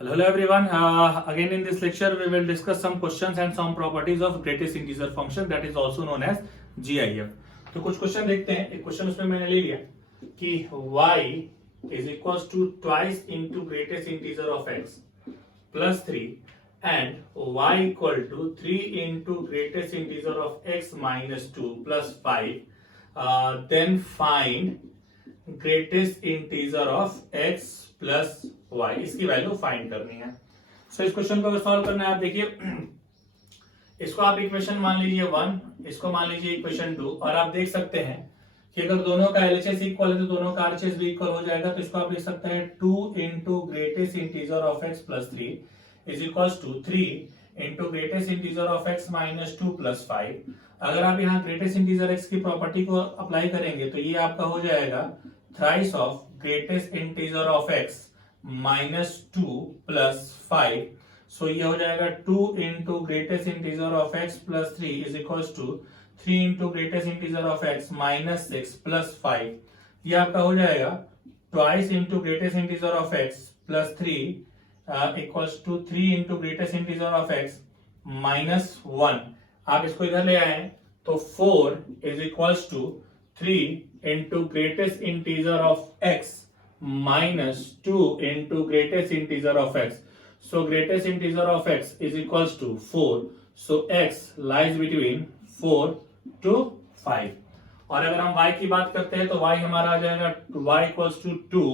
Hello everyone. Again in this lecture we will discuss some questions and some properties of greatest integer function that is also known as GIF. तो कुछ question देखते हैं. एक question उसमें मैंने ले लिया कि y is equals to twice into greatest integer of x plus 3 and y equal to 3 into greatest integer of x minus 2 plus 5. Then find greatest integer of x plus y, इसकी value find करनी है. सो इस question को solve करना है. आप देखिए इसको आप इक्वेशन मान लीजिए 1, इसको मान लीजिए इक्वेशन 2 और आप देख सकते हैं कि अगर दोनों का एलएचएस इक्वल है तो दोनों का आरएचएस भी इक्वल हो जाएगा. तो इसको आप लिख सकते हैं 2 into greatest integer of x plus 3 is equals to 3 into greatest integer of x minus 2 plus 5. अगर आप यहाँ ग्रेटेस्ट इंटीजर x की प्रॉपर्टी को अप्लाई करेंगे तो ये आपका हो जाएगा thrice of greatest integer of x minus 2 plus 5. So ये हो जाएगा 2 into greatest integer of x plus 3 is equals to 3 into greatest integer of x minus 6 plus 5. ये आपका हो जाएगा twice into greatest integer of x plus 3 equals to 3 into greatest integer of x minus 1. आप इसको इधर ले आए तो 4 is equals to 3 into greatest integer of x minus 2 into greatest integer of x. So greatest integer of x is equals to 4. So x lies between 4 to 5. और अगर हम y की बात करते हैं तो y हमारा आ जाएगा y equals to 2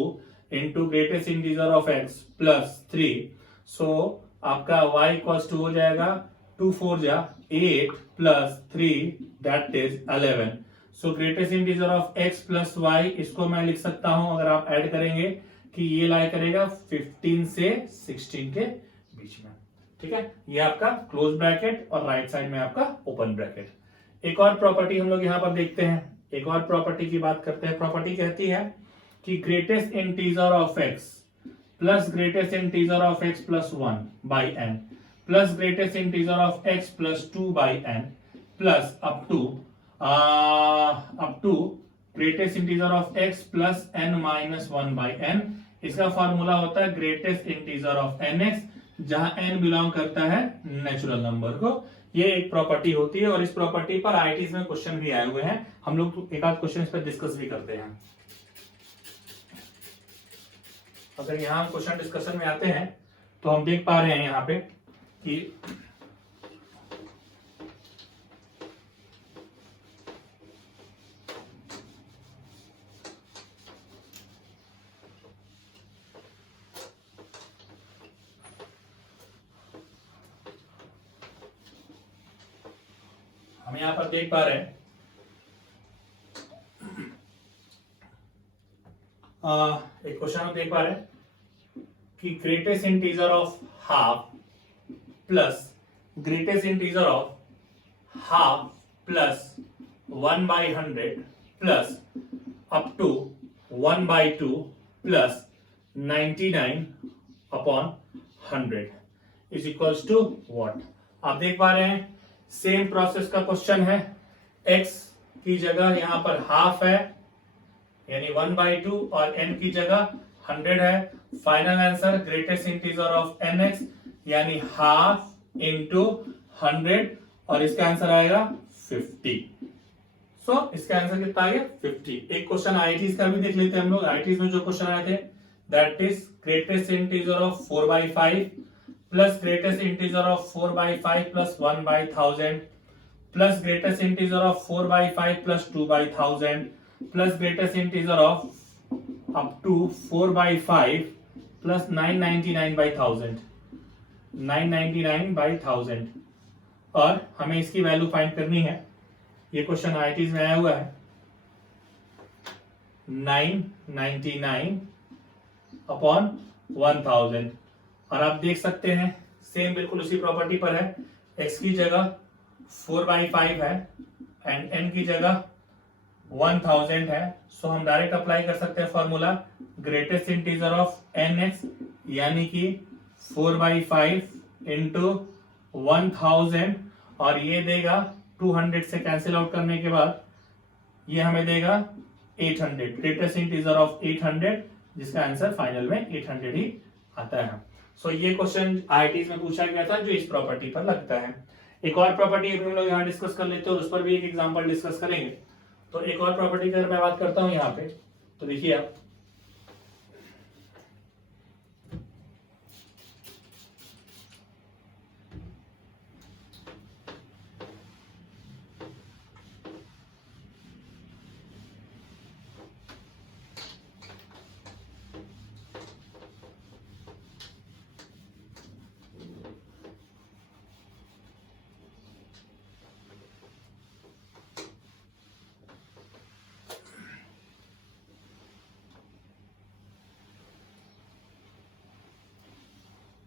into greatest integer of x plus 3. So आपका y equals to हो जाएगा 2 4 जा 8 plus 3 that is 11. So greatest integer of x plus y, इसको मैं लिख सकता हूं अगर आप ऐड करेंगे कि ये लाई करेगा 15 से 16 के बीच में. ठीक है, ये आपका क्लोज ब्रैकेट और राइट साइड में आपका ओपन ब्रैकेट. एक और प्रॉपर्टी हम लोग यहां पर देखते हैं. एक और प्रॉपर्टी की बात करते हैं. प्रॉपर्टी कहती है कि greatest integer of x plus greatest integer of x plus 1 by n plus greatest integer of x plus 2 by n plus up to greatest integer of x plus n minus 1 by n. इसका formula होता है greatest integer of nx, जहां n belong करता है natural number को. ये एक property होती है और इस प्रॉपर्टी पर आईआईटीज में क्वेश्चन भी आए हुए हैं. हम लोग एक आध क्वेश्चन इस पर डिस्कस भी करते हैं. अगर यहाँ क्वेश्चन डिस्कशन में आते हैं तो हम देख पा रहे हैं यहाँ पे कि हम यहां पर देख पा रहे हैं एक क्वेश्चन हम देख पा रहे हैं कि greatest integer of half plus greatest integer of half plus 1 by 100 plus up to 1 by 2 plus 99 upon 100 is equals to what. आप देख पा रहे हैं सेम प्रोसेस का क्वेश्चन है. x की जगह यहां पर हाफ है यानी 1 बाई 2 और n की जगह 100 है. Final answer greatest integer of nx यानी हाफ इंटू 100 और इसका आंसर आएगा 50. सो इसका आंसर कितना आ गया 50. एक क्वेश्चन आईआईटीज का भी देख लेते हैं हम लोग. आईआईटीज में जो क्वेश्चन आए थे that is greatest integer of 4 by 5 plus greatest integer of 4 by 5 plus 1 by 1000 plus greatest integer of 4 by 5 plus 2 by 1000 plus greatest integer of up to 4 by 5 plus 999 by 1000 999 by 1000. और हमें इसकी value find करनी है. ये question IITs में आया हुआ है 999 अपॉन 1000 और आप देख सकते हैं सेम बिल्कुल उसी प्रॉपर्टी पर है. x की जगह 4 बाई 5 है एंड n की जगह 1000 है. सो हम डायरेक्ट अप्लाई कर सकते हैं formula greatest integer of nx यानी कि 4 बाई 5 इंटू 1000 और ये देगा 200 से कैंसिल आउट करने के बाद ये हमें देगा 800. ग्रेटेस्ट इंटीजर ऑफ 800 जिसका आंसर फाइनल में 800 ही आता है. सो ये क्वेश्चन आईआईटीज में पूछा गया था जो इस प्रॉपर्टी पर लगता है। एक और प्रॉपर्टी हम लोग यहाँ डिस्कस कर लेते हैं, उस पर भी एक एग्जांपल डिस्कस करेंगे। तो एक और प्रॉपर्टी की अगर मैं बात करता हूँ यहाँ पे, तो देखिए आप,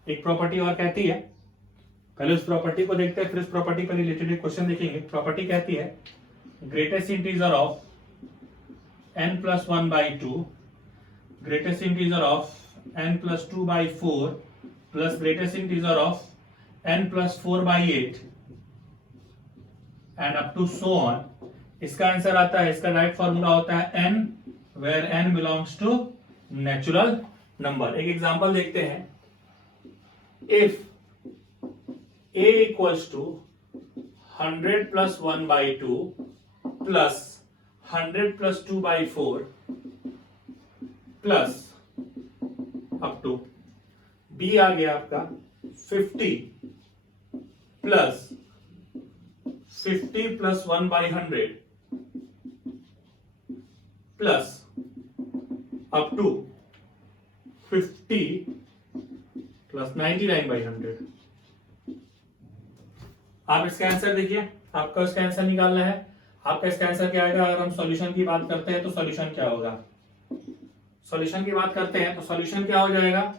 एक प्रॉपर्टी और कहती है, पहले उस प्रॉपर्टी को देखते हैं फिर उस प्रॉपर्टी पर रिलेटेड एक क्वेश्चन देखेंगे। प्रॉपर्टी कहती है greatest integer of n+1/2 greatest integer of n+2/4 plus greatest integer of n+4/8 and up to so on. इसका आंसर आता है, इसका राइट फॉर्मूला होता है n where n belongs to natural number. एक एग्जांपल देखते हैं। If a equals to 100 plus 1/2 plus 100 plus 2/4 plus up to b आ गया आपका 50 plus 50 plus 1/100 plus up to 50 plus 99/100। आप इसका आंसर देखिए, आपका इसका आंसर निकालना है। आपका इसका आंसर क्या आएगा? अगर हम सॉल्यूशन की बात करते हैं तो सॉल्यूशन क्या होगा? सॉल्यूशन की बात करते हैं तो सॉल्यूशन क्या हो जाएगा?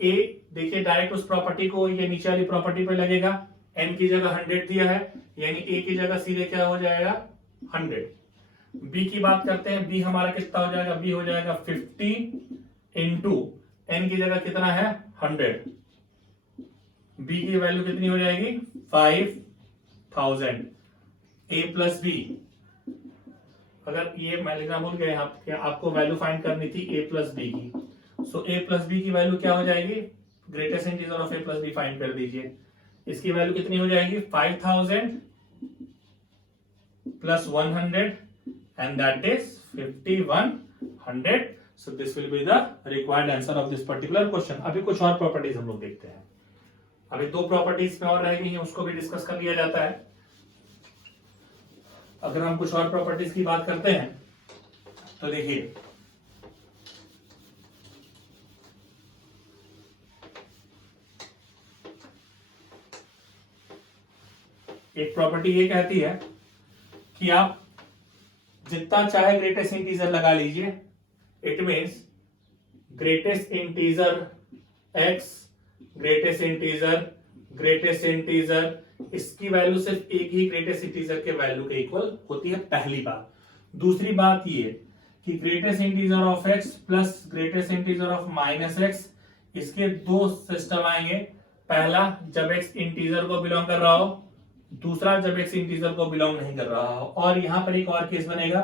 ए देखिए डायरेक्ट उस प्रॉपर्टी को ये नीचे वाली प्रॉपर्टी पे लगेगा। n की जगह 100 दिया है, यानी a की जगह सीधे क्या हो जाएगा? 100। b की बात करते हैं, b हमारा कितना हो जाएगा? b हो जाएगा 50 इंटू n की जगह कितना है? 100। b की वैल्यू कितनी हो जाएगी? 5000। a प्लस बी, अगर ये मैं लिखना भूल गए, आपको वैल्यू फाइंड करनी थी a प्लस बी की। सो a प्लस बी की वैल्यू क्या हो जाएगी? Greatest integer of a plus B find कर दीजिए। इसकी वैल्यू कितनी हो जाएगी? 5000 plus 100 and that is 5100। So this will be the required answer of this particular question. अभी कुछ और प्रॉपर्टीज हम लोग देखते हैं। अभी दो प्रॉपर्टीज में और रह गई हैं, उसको भी डिस्कस कर लिया जाता है। अगर हम कुछ और प्रॉपर्टीज की बात करते हैं तो देखिए, एक प्रॉपर्टी ये कहती है कि आप जितना चाहे ग्रेटेस्ट इंटीजर लगा लीजिए। It means greatest integer x, greatest integer, इसकी वैल्यू सिर्फ एक ही ग्रेटेस्ट इंटीजर के वैल्यू के इक्वल होती है, पहली बात। दूसरी बात ये कि greatest integer of x plus greatest integer of -x, इसके दो सिस्टम आएंगे। पहला जब x इंटीजर को बिलोंग कर रहा हो, दूसरा जब x इंटीजर को बिलोंग नहीं कर रहा हो। और यहां पर एक और केस बनेगा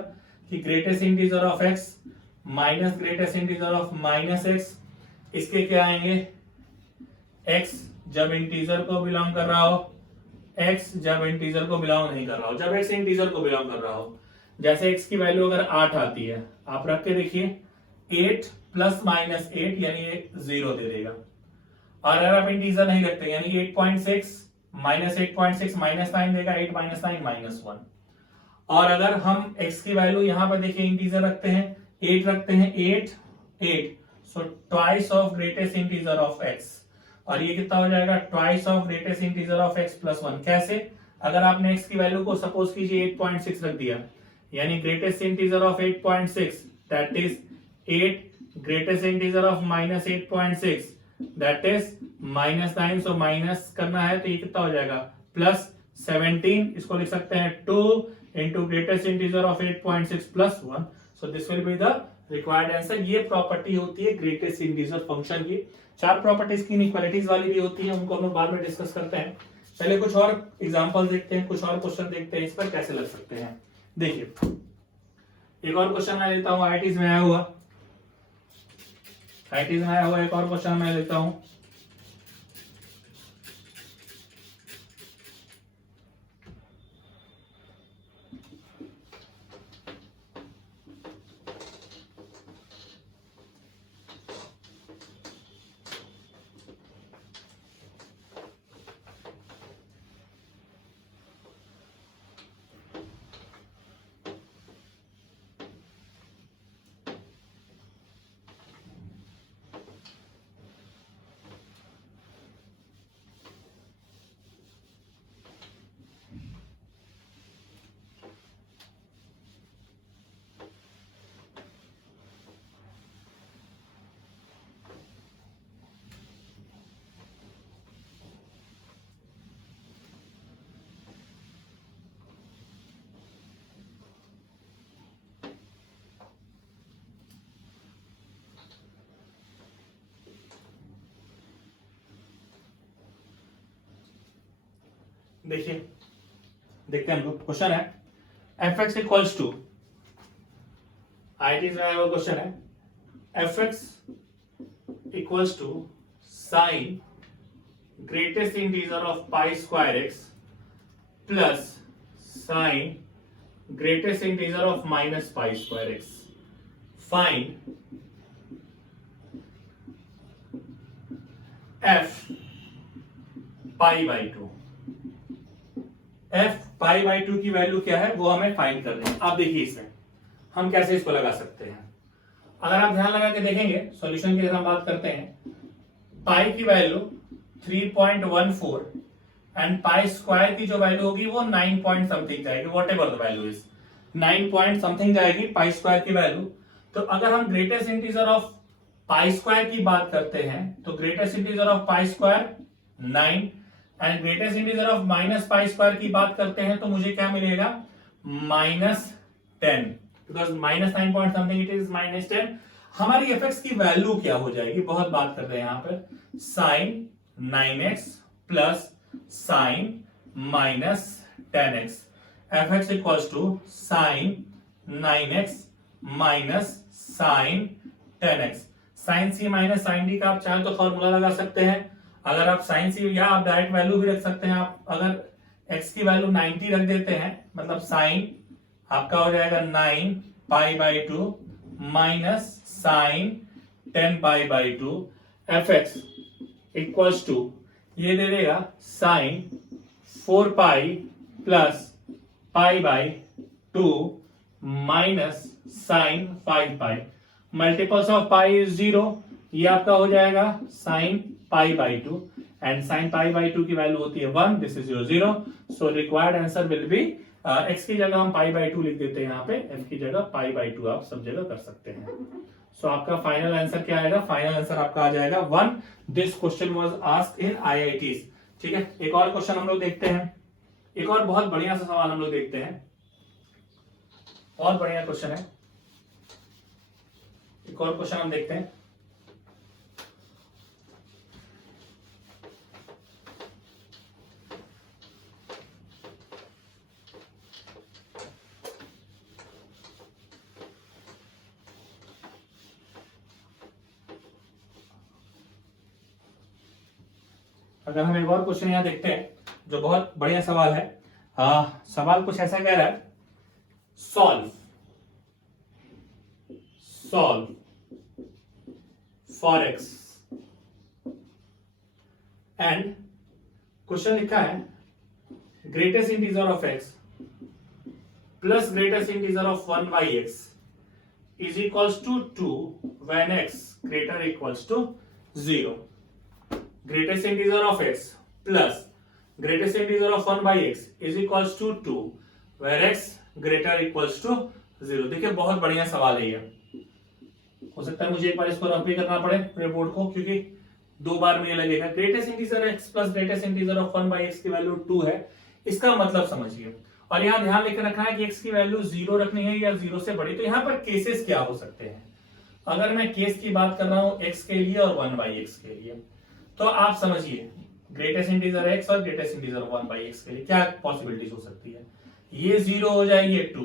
कि greatest integer of x minus greatest integer of -x, इसके क्या आएंगे? x जब इंटीजर को बिलोंग कर रहा हो, x जब इंटीजर को बिलोंग नहीं कर रहा हो। जब x इंटीजर को बिलोंग कर रहा हो, जैसे x की वैल्यू अगर 8 आती है, आप रख के देखिए 8 प्लस -8 यानी 0 दे देगा। और अगर आप इंटीजर नहीं रखते यानी 8.6 -8.6 -9 देगा, 8 - 9 -1। और अगर हम x की वैल्यू यहां पर देखिए इंटीजर रखते हैं, 8 रखते हैं, 8 so twice of greatest integer of x। और ये कितना हो जाएगा? Twice of greatest integer of x plus 1। कैसे? अगर आपने x की वैल्यू को सपोज कीजिए 8.6 रख दिया, यानी greatest integer of 8.6 that is 8, greatest integer of -8.6 that is -9। So minus करना है तो ये कितना हो जाएगा? प्लस 17। इसको लिख सकते हैं 2 into greatest integer of 8.6 plus 1। So this will be the required answer. ये प्रॉपर्टी होती है ग्रेटेस्ट इंटीजर फंक्शन की। 4 प्रॉपर्टीज की इनइक्वालिटीज वाली भी होती है, उनको हम लोग बाद में डिस्कस करते हैं। पहले कुछ और एग्जांपल देखते हैं, कुछ और क्वेश्चन देखते हैं, इस पर कैसे लग सकते हैं। देखिए एक और क्वेश्चन मैं लेता हूं, आईआईटीज में आया हुआ एक और क्वेश्चन मैं लेता हूं। देखिए देखते हैं हम लोग, क्वेश्चन है F X equals to, IIT से आया हुआ क्वेश्चन है, F X equals to sine greatest integer of pi square X plus sine greatest integer of minus pi square X, find F pi by two. F pi by two की value क्या है वो हमें find कर रहे हैं। आप देखिए इसे हम कैसे इसको लगा सकते हैं। अगर आप ध्यान लगा के देखेंगे सॉल्यूशन की हम बात करते हैं, पाई की वैल्यू 3.14 एंड पाई स्क्वायर की जो वैल्यू होगी वो 9 पॉइंट समथिंग जाएगी, what ever the value is 9 point something जाएगी पाई स्क्वायर की वैल्यू। तो अगर हम greatest integer of pi square की बात करते हैं तो greatest integer of pi square 9 and greatest integer of minus pi square की बात करते हैं तो मुझे क्या मिलेगा -10, because -9 point something it is -10। हमारी एफ एक्स की वैल्यू क्या हो जाएगी, बहुत बात कर रहे हैं यहां पर, sine 9x plus sine -10x, F X equals to sine 9x minus sine 10x। Sine C minus sine D का आप चाहे तो फॉर्मूला लगा सकते हैं, अगर आप साइन सी या आप डायरेक्ट वैल्यू भी रख सकते हैं। आप अगर x की वैल्यू 90 रख देते हैं मतलब साइन आपका हो जाएगा 9 pi by 2 minus sine 10 pi by 2, F X equals to ये दे देगा sine 4 pi plus pi by 2 minus sine 5 pi, multiples of pi is 0, ये आपका हो जाएगा sine pi by 2 and sine pi by 2 की वैल्यू होती है 1, this is your 0, so required answer will be x की जगह हम पाई बाई 2 लिख देते हैं, यहाँ पे f की जगह पाई बाई 2 आप सब जगह कर सकते हैं। सो आपका फाइनल आंसर क्या आएगा, फाइनल आंसर आपका आ जाएगा 1। This question was asked in IITs। ठीक है, एक और क्वेश्चन हम लोग देखते हैं, एक और बहुत बढ़िया सा सवाल हम लोग देखते हैं, बहुत बढ़िया क्वेश्चन है, एक और क्वेश्चन हम देखते हैं। अगर हम एक और क्वेश्चन यहां देखते हैं जो बहुत बढ़िया सवाल है, सवाल कुछ ऐसा कह रहा है, solve for X and question लिखा है greatest integer of X plus greatest integer of 1 by X is equals to 2 when X greater equals to 0। Greatest integer of x plus greatest integer of 1 by x is equals to 2 where x greater equals to 0। देखिए बहुत बढ़िया सवाल है ये, हो सकता है मुझे एक बार इसको रफ भी करना पड़े पूरे बोर्ड को क्योंकि 2 बार में ये लगेगा। Greatest integer x plus greatest integer of 1 by x की वैल्यू 2 है, इसका मतलब समझिए। और यहाँ ध्यान लेकर रखना है कि x की वैल्यू 0 रखनी है या 0 से बड़ी। तो यहाँ पर केसेस क्या हो सकते हैं, अगर मैं केस की बात कर रहा हूं x के लिए और 1 बाई x के लिए, तो आप समझिए ग्रेटेस्ट इंटीजर x और ग्रेटेस्ट इंटीजर 1 बाई x के लिए क्या पॉसिबिलिटीज हो सकती है। ये 0 हो जाए ये 2,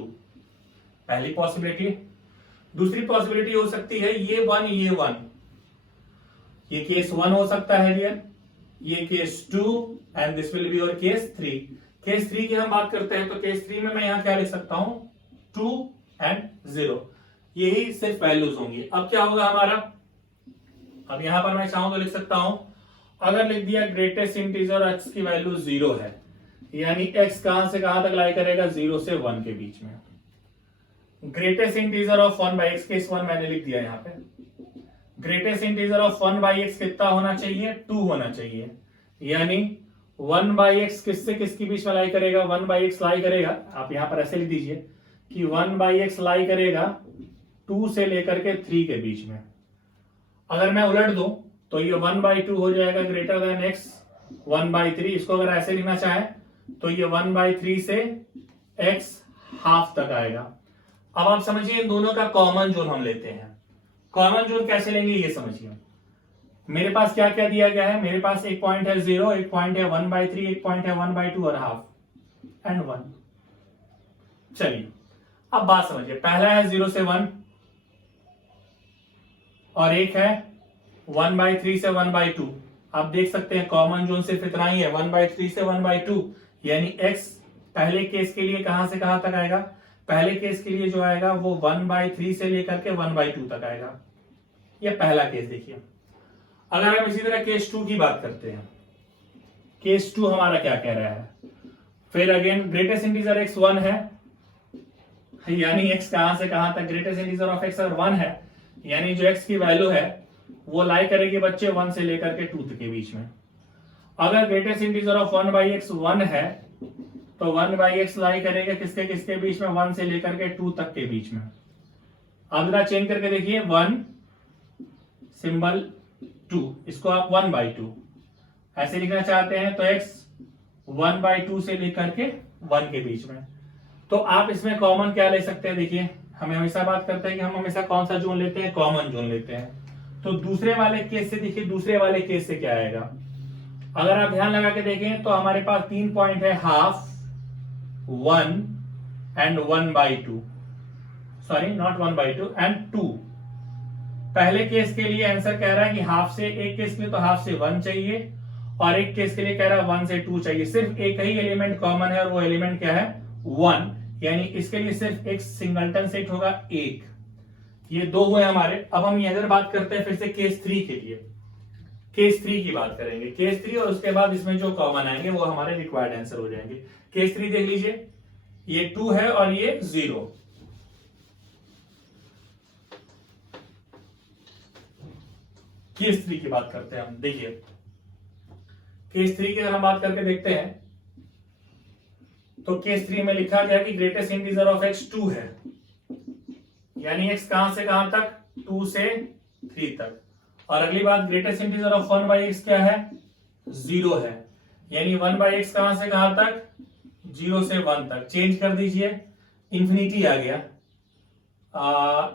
पहली पॉसिबिलिटी। दूसरी पॉसिबिलिटी हो सकती है ये 1 ये 1, ये केस 1 हो सकता है डियर, ये case 2 and this will be your case 3। Case 3 की हम बात करते हैं तो केस 3 में मैं यहां क्या लिख सकता हूं 2 एंड 0, यही सिर्फ वैल्यूज होंगी। अब क्या होगा हमारा, अब यहां पर मैं चाहूं तो लिख सकता हूं, अगर लिख दिया ग्रेटेस्ट इंटीजर x की वैल्यू 0 है, यानी x कहां से कहां तक लाई करेगा 0 से 1 के बीच में। Greatest integer of 1 by x, case 1 मैंने लिख दिया यहाँ पे। Greatest integer of 1 by x कितना होना चाहिए 2 होना चाहिए, यानी 1 बाई एक्स किससे किसके बीच में लाई करेगा 1 बाई एक्स लाई करेगा, आप यहां पर ऐसे लिख दीजिए कि 1 बाई एक्स लाई करेगा 2 से लेकर के 3 के बीच में। अगर मैं उलट दूं तो ये 1 बाई 2 हो जाएगा ग्रेटर देन एक्स 1 बाई 3। इसको अगर ऐसे लिखना चाहे तो ये 1 बाई 3 से x हाफ तक आएगा। अब आप समझिए इन दोनों का कॉमन जोन हम लेते हैं, कॉमन जोन कैसे लेंगे ये समझिए। मेरे पास क्या क्या दिया गया है, मेरे पास एक पॉइंट है 0, एक पॉइंट है 1/3, एक पॉइंट है 1/2 और हाफ एंड 1। चलिए अब बात समझिए, पहला है 0 से 1 और एक है 1/3 से 1/2। आप देख सकते हैं कॉमन जोन सिर्फ इतना ही है, 1/3 से 1/2, यानी x पहले केस के लिए कहां से कहां तक आएगा, पहले केस के लिए जो आएगा वो 1/3 से लेकर के 1/2 तक आएगा। ये पहला केस देखिए। अगर हम इसी तरह केस 2 की बात करते हैं, केस 2 हमारा क्या कह रहा है, फिर अगेन ग्रेटेस्ट इंटीजर x 1 है, यानी x कहां से कहां तक, ग्रेटेस्ट इंटीजर ऑफ x अगर 1 है यानी जो x की वैल्यू है वो लाई करेगी बच्चे 1 से लेकर के 2 के बीच में। अगर ग्रेटेस्ट इंटीजर ऑफ 1/x 1 है तो 1/x लाई करेगा किसके किसके बीच में, 1 से लेकर के 2 तक के बीच में। अब जरा चेंज करके देखिए, 1 सिंबल 2, इसको आप 1/2 ऐसे लिखना चाहते हैं तो x 1/2 से लेकर के 1 के बीच में। तो आप इसमें कॉमन क्या ले सकते हैं, देखिए हमें हमेशा बात करते हैं कि हम हमेशा कौन सा जोन लेते हैं, कॉमन जोन लेते हैं। तो दूसरे वाले केस से देखिए, दूसरे वाले केस से क्या आएगा, अगर आप ध्यान लगा के देखें तो हमारे पास 3 पॉइंट है, half, 1 and 1/2, sorry not 1/2 and 2। पहले केस के लिए आंसर कह रहा है कि हाफ से, एक केस के लिए तो हाफ से 1 चाहिए और एक केस के लिए कह रहा है 1 से 2 चाहिए। सिर्फ एक ही एलिमेंट कॉमन है और वो एलिमेंट क्या है, 1, यानी इसके लिए सिर्फ एक सिंगलटन सेट होगा 1। ये 2 हुए हमारे। अब हम इधर बात करते हैं फिर से केस 3 के लिए, केस 3 की बात करेंगे, केस 3 और उसके बाद इसमें जो कॉमन आएंगे वो हमारे रिक्वायर्ड आंसर हो जाएंगे। केस 3 देख लीजिए, ये 2 है और ये 0। केस 3 की बात करते हैं हम, देखिए केस 3 की अगर हम बात करके देखते हैं तो केस 3 में लिखा गया कि ग्रेटेस्ट इंटीजर ऑफ x 2 है, यानी x कहां से कहां तक, 2 से 3 तक। और अगली बात, ग्रेटेस्ट इंटीजर ऑफ 1/x क्या है, 0 है, यानी 1/x कहां से कहां तक, 0 से 1 तक। चेंज कर दीजिए, इंफिनिटी आ गया,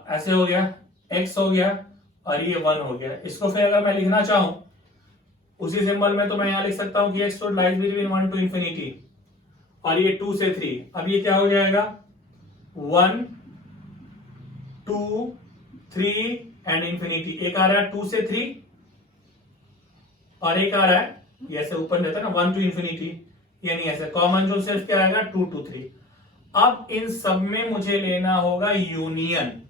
ऐसे हो गया, x हो गया और ये 1 हो गया। इसको फिर अगर मैं लिखना चाहूं उसी सिंबल में तो मैं यहां लिख सकता हूं कि x should lies between 1 to infinity और ये 2 से 3। अब ये क्या हो जाएगा, 1 2 3 एंड इंफिनिटी। एक आ रहा है 2 से 3 और एक आ रहा है ऐसे ऊपर रहता है ना 1 टू इंफिनिटी, यानी ऐसे कॉमन जो सिर्फ क्या आएगा 2 to 3। अब इन सब में मुझे लेना होगा यूनियन,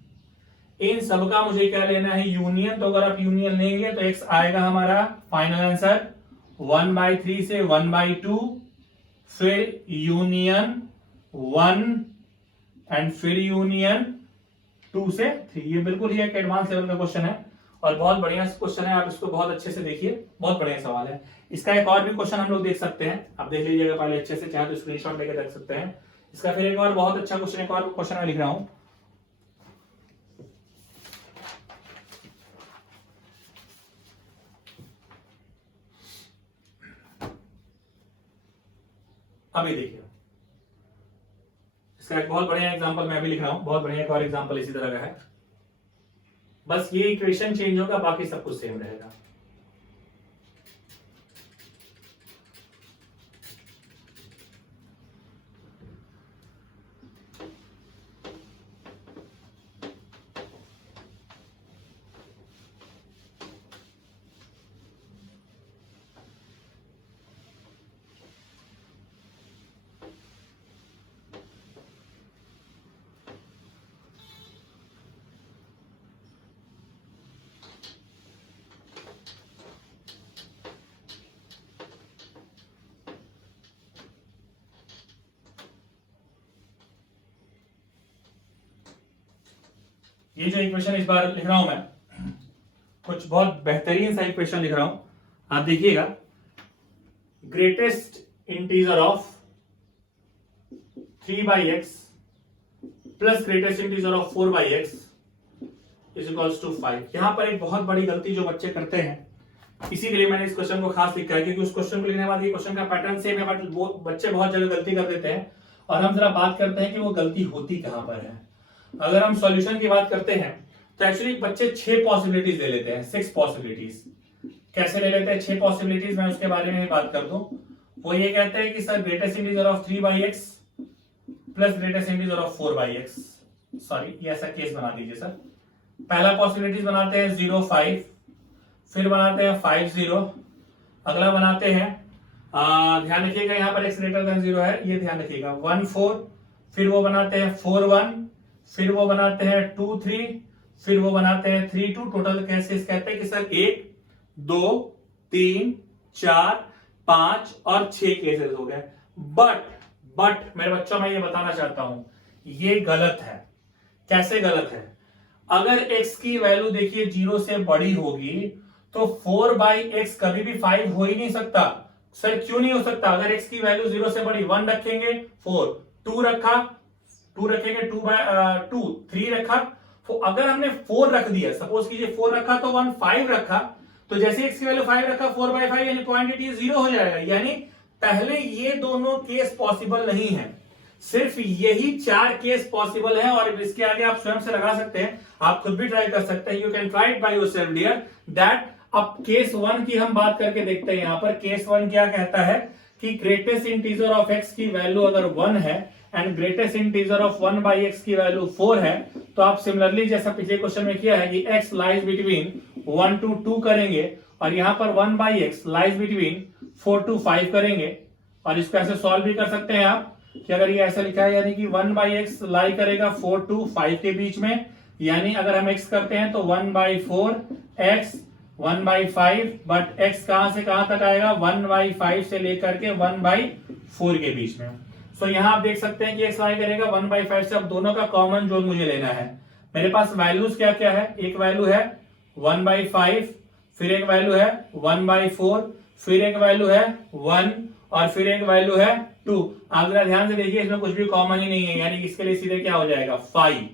इन सब का मुझे क्या लेना है, यूनियन। तो अगर आप यूनियन लेंगे तो x आएगा हमारा फाइनल आंसर 1/3 से 1/2, फिर यूनियन 1 एंड फिर यूनियन 2 से 3। ये बिल्कुल ही एक एडवांस लेवल का क्वेश्चन है और बहुत बढ़िया क्वेश्चन है, आप इसको बहुत अच्छे से देखिए, बहुत बढ़िया सवाल है। इसका एक और भी क्वेश्चन हम लोग देख सकते हैं, आप देख लीजिएगा पहले अच्छे से, चाहे तो स्क्रीनशॉट लेके देख सकते हैं। इसका फिर एक और बहुत अच्छा क्वेश्चन, एक और क्वेश्चन मैं लिख रहा हूं, अभी देखिए इसका एक बहुत बढ़िया एग्जांपल मैं अभी लिख रहा हूं, बहुत बढ़िया एक और एग्जांपल इसी तरह का है। बस ये इक्वेशन चेंज होगा, बाकी सब कुछ सेम रहेगा। ये जो इक्वेशन इस बार लिख रहा हूं मैं, कुछ बहुत बेहतरीन सा इक्वेशन लिख रहा हूं, आप देखिएगा। Greatest integer of 3/x plus greatest integer of 4/x is equals to 5। यहां पर एक बहुत बड़ी गलती जो बच्चे करते हैं, इसी के लिए मैंने इस क्वेश्चन को खास लिखा है, क्योंकि उस क्वेश्चन को लिखने के बाद ये क्वेश्चन का पैटर्न सेम है, बट बच्चे बहुत जगह गलती कर देते हैं। और हम जरा बात करते हैं कि वो गलती होती कहां पर है। अगर हम सॉल्यूशन की बात करते हैं तो एक्चुअली बच्चे 6 पॉसिबिलिटीज ले लेते हैं, 6 पॉसिबिलिटीज। कैसे ले लेते हैं 6 पॉसिबिलिटीज, मैं उसके बारे में बात कर दूं। वो ये कहते हैं कि sir greatest integer of 3/x plus greatest integer of 4/x, sorry ये ऐसा केस बना दीजिए सर। पहला पॉसिबिलिटीज बनाते हैं 0 5, फिर बनाते हैं 5 0, अगला बनाते हैं ध्यान रखिएगा यहाँ पर x ग्रेटर देन 0 है, ये ध्यान रखिएगा 1 4, फिर वो बनाते हैं 4 1, फिर वो बनाते हैं 2 3, फिर वो बनाते हैं 3 2। टोटल केसेस कहते हैं कि सर 1 2 3 4 5 और 6 केसेस हो गए। बट मेरे बच्चों मैं ये बताना चाहता हूं ये गलत है। कैसे गलत है? अगर x की वैल्यू देखिए 0 से बड़ी होगी तो 4/x कभी भी 5 हो ही नहीं सकता। सर क्यों नहीं हो सकता? अगर x की वैल्यू 0 से बड़ी 1 रखेंगे 4, 2 रखा 2 रखेंगे 2 3 रखा, तो अगर हमने 4 रख दिया, सपोज कीजिए 4 रखा तो 1 5 रखा, तो जैसे x की वैल्यू 5 रखा 4/5 यानी पॉइंट ये 0 हो जाएगा। यानी पहले ये दोनों केस पॉसिबल नहीं है, सिर्फ यही 4 केस पॉसिबल है। और इसके आगे आप स्वयं से लगा सकते हैं, आप खुद भी ट्राई कर सकते हैं। You can try it by yourself dear that. अब केस 1 की हम बात करके देखते हैं। यहां पर केस 1 क्या कहता है कि ग्रेटेस्ट इंटीजर ऑफ x की वैल्यू अगर 1 है and greatest integer of 1/x की वैल्यू 4 है, तो आप सिमिलरली जैसा पिछले क्वेश्चन में किया है कि x लाइज बिटवीन 1 to 2 करेंगे, और यहां पर 1/x लाइज बिटवीन 4 to 5 करेंगे। और इसको ऐसे सॉल्व भी कर सकते हैं आप कि अगर ये ऐसा लिखा है यानी कि 1/x लाई करेगा 4 to 5 के बीच में, यानी अगर हम x करते हैं तो 1/4 x 1/5, बट x कहां से कहां तक आएगा 1/5 से लेकर के 1/4 के बीच में। सो यहां आप देख सकते हैं कि x लाई करेगा 1/5 से। अब दोनों का कॉमन जोन मुझे लेना है। मेरे पास वैल्यूज क्या क्या है? एक वैल्यू है 1/5, फिर एक वैल्यू है 1/4, फिर एक वैल्यू है 1 और फिर एक वैल्यू है 2। आप जरा ध्यान से देखिए, इसमें कुछ भी कॉमन ही नहीं है, यानी इसके लिए सीधे क्या हो जाएगा 5।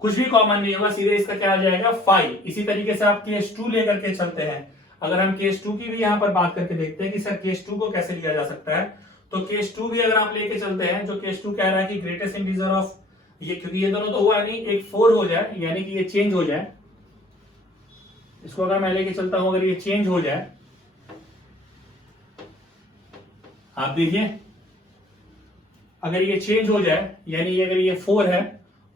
कुछ भी कॉमन नहीं होगा, सीधे इसका क्या हो जाएगा 5। इसी तरीके से आप केस 2 लेकर के चलते हैं। अगर हम केस 2 की भी यहां पर बात करके देखते हैं कि सर केस 2 को कैसे लिया जा सकता है, तो केस 2 भी अगर आप लेके चलते हैं, जो केस 2 कह रहा है कि ग्रेटेस्ट इंटीजर ऑफ ये, क्योंकि ये दोनों तो हुआ नहीं, एक 4 हो जाए यानी कि ये चेंज हो जाए। इसको अगर मैं लेके चलता हूं, अगर ये चेंज हो जाए, आप देखिए अगर ये चेंज हो जाए यानी अगर ये 4 है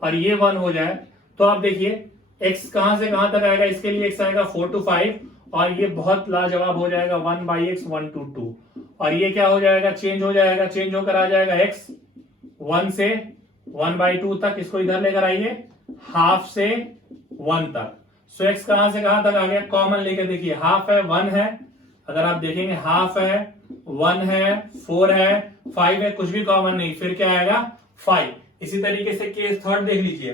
और ये 1 हो जाए, तो आप देखिए x कहां से कहां तक आएगा। इसके लिए x आएगा 4 to 5 और ये बहुत लाजवाब हो जाएगा 1/x 1 to 2। और ये क्या हो जाएगा चेंज हो जाएगा, चेंज होकर आ जाएगा x 1 से 1/2 तक। इसको इधर लेकर आइए हाफ से 1 तक। सो x कहां से कहां तक आ गया, कॉमन लेकर देखिए, हाफ है 1 है, अगर आप देखेंगे हाफ है 1 है 4 है 5 है, कुछ भी कॉमन नहीं, फिर क्या आएगा 5। इसी तरीके से केस 3 देख लीजिए,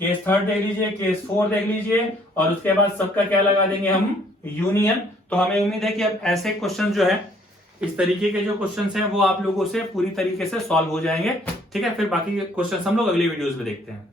केस 3 देख लीजिए, केस 4 देख लीजिए, और उसके बाद सबका क्या लगा देंगे हम यूनियन। तो हमें उम्मीद है कि अब ऐसे क्वेश्चन जो है, इस तरीके के जो क्वेश्चंस हैं वो आप लोगों से पूरी तरीके से सॉल्व हो जाएंगे। ठीक है, फिर बाकी क्वेश्चंस हम लोग अगली वीडियोस में देखते हैं।